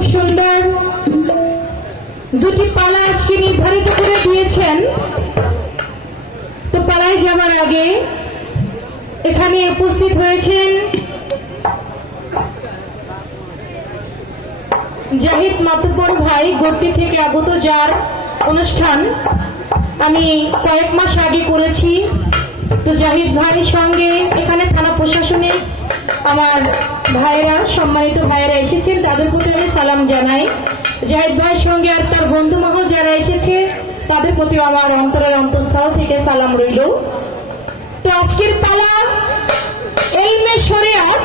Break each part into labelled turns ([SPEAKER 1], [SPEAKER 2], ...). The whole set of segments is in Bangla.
[SPEAKER 1] খুব সুন্দর। দুটি পালা আজকে নির্ধারিত করে দিয়েছেন। তো পালায় যাবার আগে এখানে উপস্থিত হয়েছেন জাহিদ মাতুব্বর ভাই গোট্টি থেকে আগত যার অনুষ্ঠান আমি কয়েক মাস আগে করেছি। তো জাহিদ ভাইয়ের সঙ্গে এখানে থানা প্রশাসনে আমার ভাইরা সম্মানিত ভাইয়েরা এসেছেন। তাদের প্রতি আমি সালাম জানাই। জাহিদ ভাইয়ের সঙ্গে আর তার বন্ধু মহল যারা এসেছে, তাদের প্রতি আমার অন্তরের অন্তঃস্থল থেকে সালাম রইল। তো আজকের পালা এলমে শরিয়াত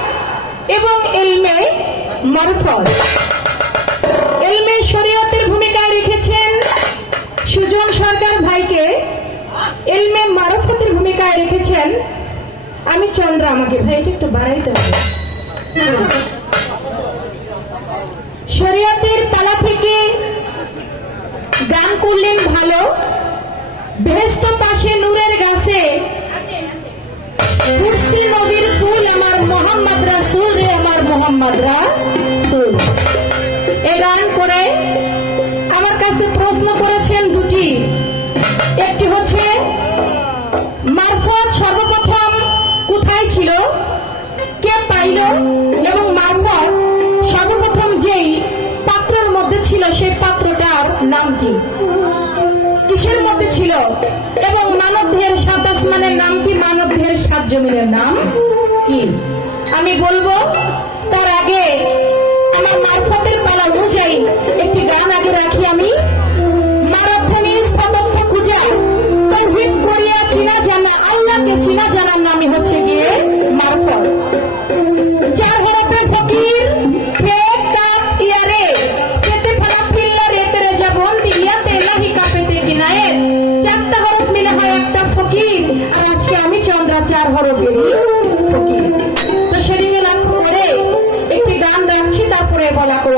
[SPEAKER 1] এবং এলমে মারফত। এলমে শরীয়তের ভূমিকায় রেখেছেন সুজন সরকার ভাইকে। এলমে মারফতের ভূমিকায় রেখেছেন আমি আমাকে ভাইটা একটু বাড়াইতে হবে। পালা থেকে গান করলেন ভালো পাশে নূরের গাছে নদীর ফুল আমার মোহাম্মদ রাসুল রে, আমার মোহাম্মদ রাসুল। এ গান করে আমার কাছে প্রশ্ন করেছেন এবং মানব দেহের সাত আসমানের নাম কি? মানব দেহের সাত জমিনের নাম কি? আমি বলব, তার আগে আমার মারফতের vaya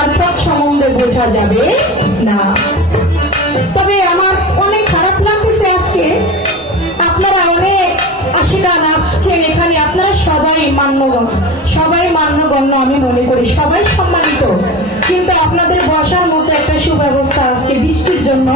[SPEAKER 1] মারফত সম্বন্ধে বোঝা যাবে? না। তবে আমার অনেক খারাপ লাগতেছে আজকে। আপনারা অনেক আশিকা নাচছেন এখানে। আপনারা সবাই মান্যগণ, সবাই মান্যগণ্য আমি মনে করি, সবাই সম্মানিত। কিন্তু আপনাদের বসার মতো একটা সুব্যবস্থা আজকে বৃষ্টির জন্য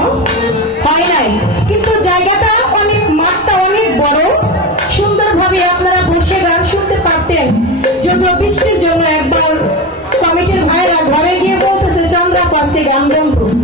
[SPEAKER 1] Mastiganggang.